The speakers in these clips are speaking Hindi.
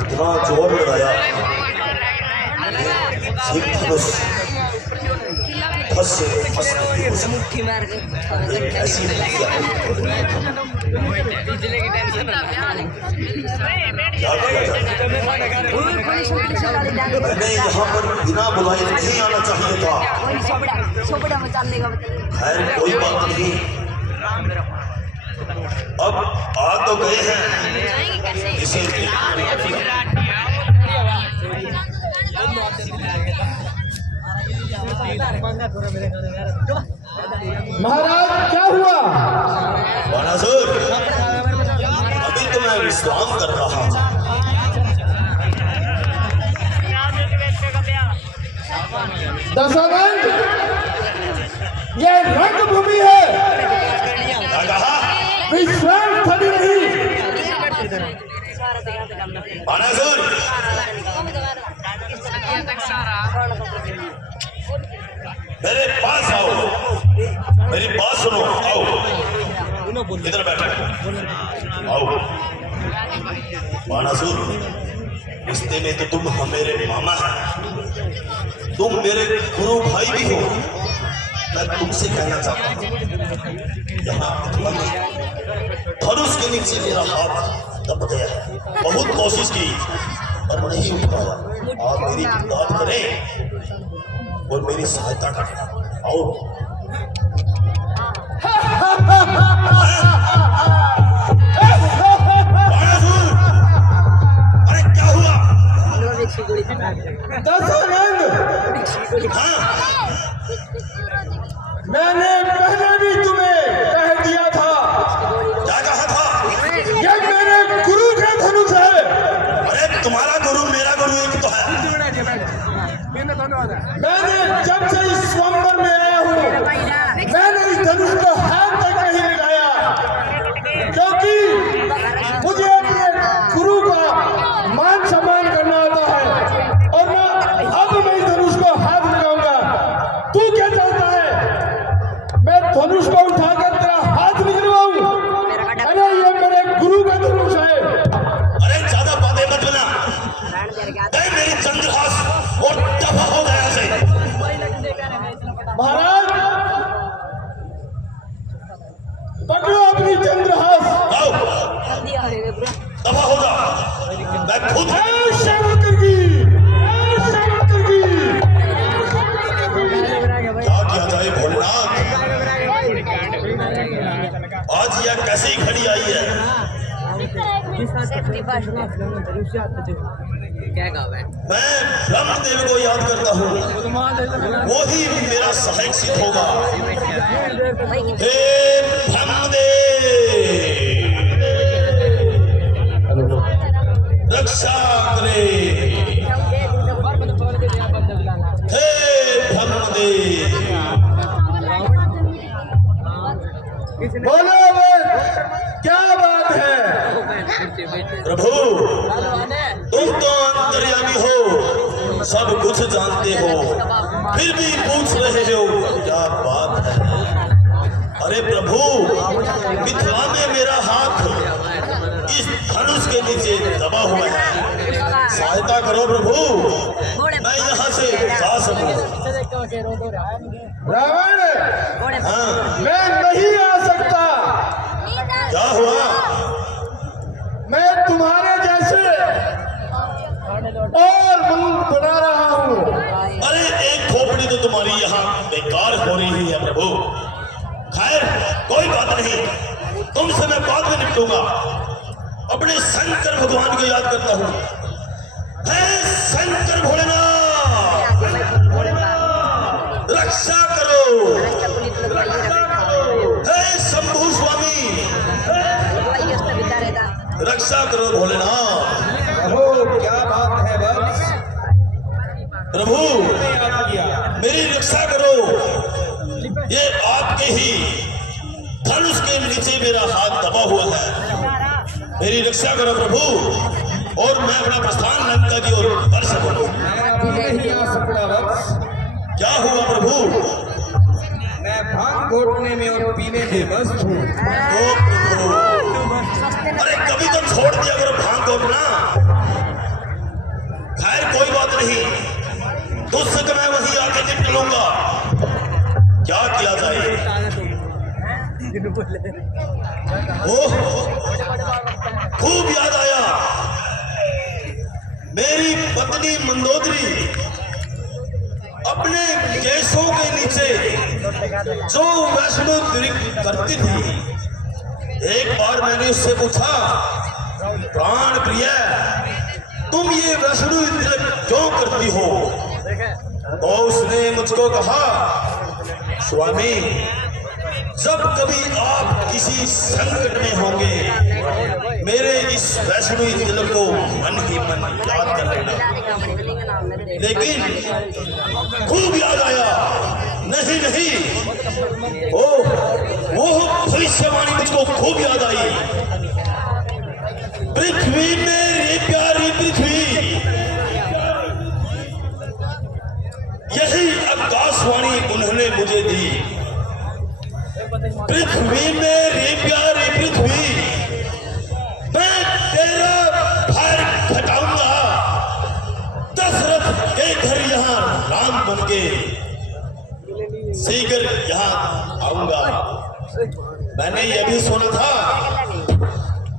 इतना जोर लगाया मुट्ठी मार के ऐसी मैं यहाँ पर बिना बुलाए नहीं आना चाहिए था। खैर कोई बात नहीं, अब आ तो गए हैं, इसे महाराज क्या हुआ? बानासुर, अभी तो मैं विश्राम कर रहा हूँ। दशानंद, ये रंगभूमि है, क्या कहा? विश्राम थली नहीं। बानासुर, मेरे पास आओ, मेरी बात सुनो, आओ इधर बैठो, आओ। बानासुर, रिश्ते में तो तुम मेरे मामा हैं, तुम मेरे गुरु भाई भी हो। मैं तुमसे कहना चाहता हूँ, यहाँ धनुष के नीचे मेरा हाथ दब गया है, बहुत कोशिश की पर नहीं उठ पाया। आप मेरी मदद करें और मेरी सहायता करें, आओ। अरे क्या हुआ? दशानंद, हाँ? मैंने पहले भी तुम्हें कह दिया था, क्या कहा था? ये मेरे गुरु का धनुष है। अरे तुम्हारा गुरु मेरा गुरु एक तो है। मैंने जब से इस स्वयंवर में आया हूँ, मैंने इस धनुष को हाथ तक नहीं लगाया, क्योंकि मुझे अपने गुरु का मान सम्मान करना आता है। और अब मैं इस धनुष को हाथ लगाऊंगा। तू क्या चाहता है? मैं धनुष को उठाकर तेरा हाथ निकलवाऊं? अरे ये मेरे गुरु का धनुष है। अरे ज्यादा बातें मत बना, मेरी चंद्रहास और दफा हो गया से। महाराज, पकड़ो अपनी चंद्रहास। आओ, दफा होगा, मैं खुद। शावकर की, शावकर की। क्या किया जाए भोलेनाथ, आज यह कैसी घड़ी आई है? मैं ब्रह्मदेव को याद करता हूँ, वो ही मेरा सहायक सिद्ध होगा। हे ब्रह्मदेव, रक्षा करे। हे ब्रह्मदेव, बोलो क्या बात है? प्रभु तुम तो अंतर्यामी हो, सब कुछ जानते हो, फिर भी पूछ रहे हो क्या बात है? अरे प्रभु, मिथिला में मेरा हाथ इस धनुष के नीचे दबा हुआ है, सहायता करो प्रभु, मैं यहाँ से जा सकूं। रावण, हाँ, मैं नहीं आ सकता। क्या हुआ? मैं तुम्हारे जैसे और मुंह बना रहा हूँ। अरे एक खोपड़ी तो तुम्हारी यहाँ बेकार हो रही है प्रभु। खैर कोई बात नहीं, तुमसे मैं बाद में निपटूंगा। अपने शंकर भगवान को याद करता हूँ। हे शंकर भोलेनाथ, रक्षा करो। हे शंभु स्वामी, रक्षा करो भोलेनाथ। ओहो, क्या बात है बस। प्रभु मेरी रक्षा करो, ये आपके ही धनुष के नीचे मेरा हाथ दबा हुआ है, मेरी रक्षा करो प्रभु, और मैं अपना प्रस्थान लंका की ओर बढ़ सकूं। नहीं आ सकता वत्स, क्या हुआ प्रभु? मैं भांग घोटने में और पीने में मस्त हूँ। ओ प्रभु, अरे कभी तो छोड़ दिया करो भांग घोटना। खैर कोई बात नहीं, तुझसे मैं वहीं आके निपट लूंगा। क्या किया जाए? ओह, खूब याद आया, मेरी पत्नी मंदोदरी अपने केसों के नीचे जो वैष्णो तिलक करती थी। एक बार मैंने उससे पूछा, प्राण प्रिय तुम ये वैष्णो तिलक क्यों करती हो? तो उसने मुझको कहा, स्वामी जब कभी आप किसी संकट में होंगे मेरे इस वैष्णो तिलक को मन ही मन याद कर लेना। लेकिन खूब याद आया, नहीं नहीं, ओ वो भविष्यवाणी मुझको खूब याद आई। पृथ्वी मेरी प्यारी पृथ्वी, यही आकाशवाणी उन्होंने मुझे दी। पृथ्वी मेरी प्यारी पृथ्वी, मैं तेरा भार घटाऊंगा, दशरथ के घर यहाँ राम बन के शीघ्र यहाँ आऊंगा। मैंने यह भी सुना था,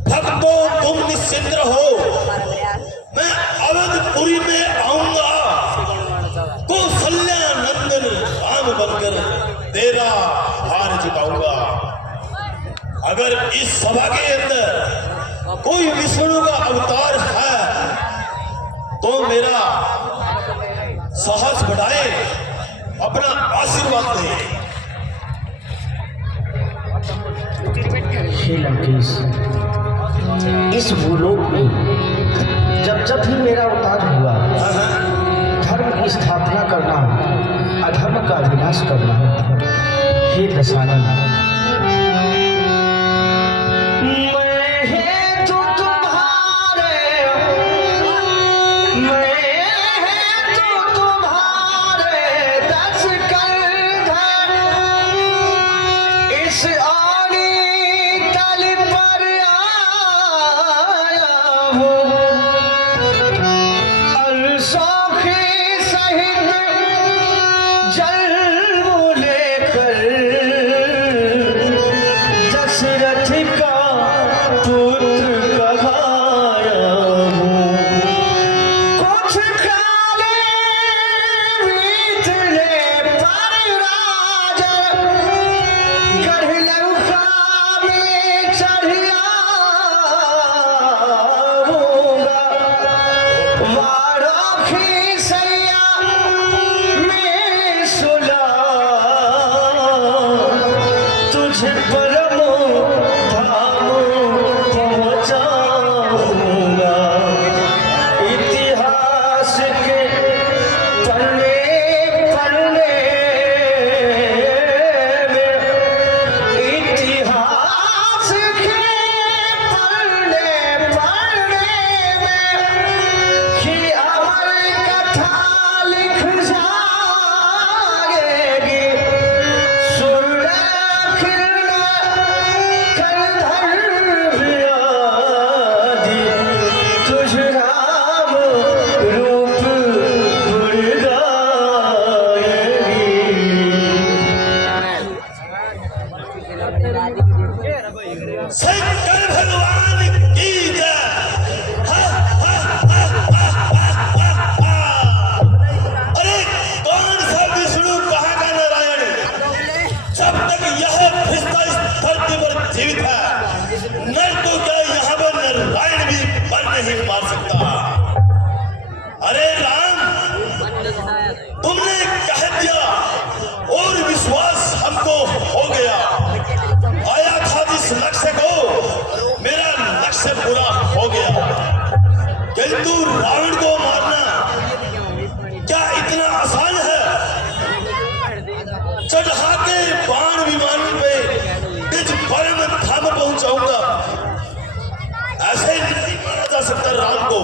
भक्तों तुम निश्चिंत रहो, मैं अवधपुरी में आऊंगा, कौशल्या नंदन राम बनकर तेरा हार चुकाऊंगा। अगर इस सभा के अंदर कोई विष्णु का अवतार है तो मेरा साहस बढ़ाए, अपना आशीर्वाद दे। हे लंकेश, इस भूलोक में जब जब भी मेरा अवतार हुआ, धर्म की स्थापना करना, अधर्म का विनाश करना। हे दशानन, शंकर भगवान की जय। अरे कौन सा विष्णु, कहाँ का नारायण? जब तक यह फिस्ता इस धरती पर जीवित है, नर तो क्या यहाँ पर नारायण भी पर नहीं मार सकता। अरे राम, तुमने कह दिया और विश्वास हमको हो गया। आया था जिस लक्ष्य को, मेरा लक्ष्य पूरा हो गया। किंतु रावण को मारना क्या इतना आसान है। चढ़ा के बाण विमान पे निज परम धाम पहुंचाऊंगा। ऐसे नहीं मारा जा सकता राम को।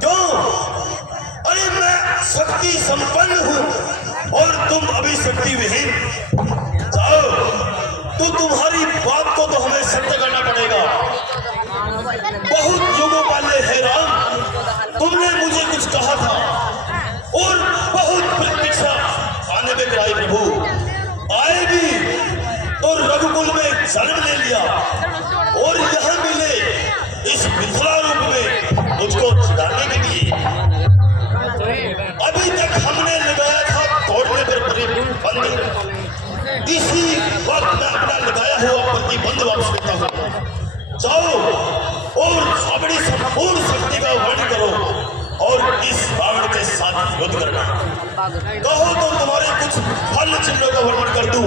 क्यों? अरे मैं शक्ति संपन्न हूं और तुम अभी शक्ति विहीन। जाओ, तो तुम्हारी बात को तो हमें सत्य करना पड़ेगा। बहुत युगों पहले है राम, तुमने मुझे कुछ कहा था और बहुत प्रतीक्षा आने में कराई प्रभु। आए भी तो रघुकुल में जन्म ले लिया और यहाँ मिले इस मिथिला रूप में मुझको छुड़ाने के लिए। अभी तक हमने लगाया था तोड़ने पर प्रतिबंध, इसी वक्त मैं अपना लगाया हुआ प्रतिबंध वापस लेता हूँ। जाओ और अपनी संपूर्ण शक्ति का वर्णन करो और इस रावण के साथ युद्ध करना। कहो तो तुम्हारे कुछ फल चिन्हों का वर्णन कर दूं।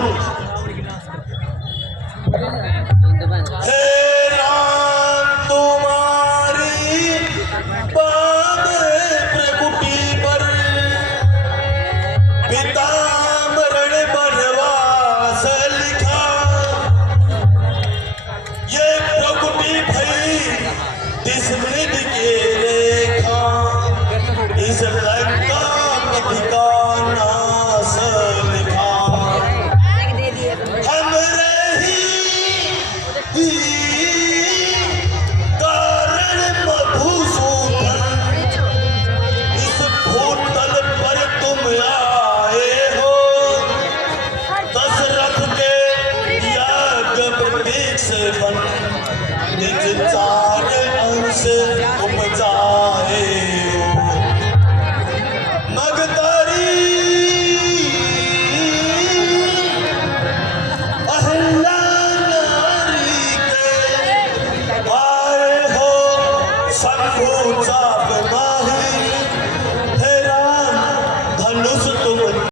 हे राम, तुम्हारी पाद प्रकुटी पर पीताम्बरण बनवास लिखा। ये प्रकुटी भई स्मृति के रेखा, इस रंग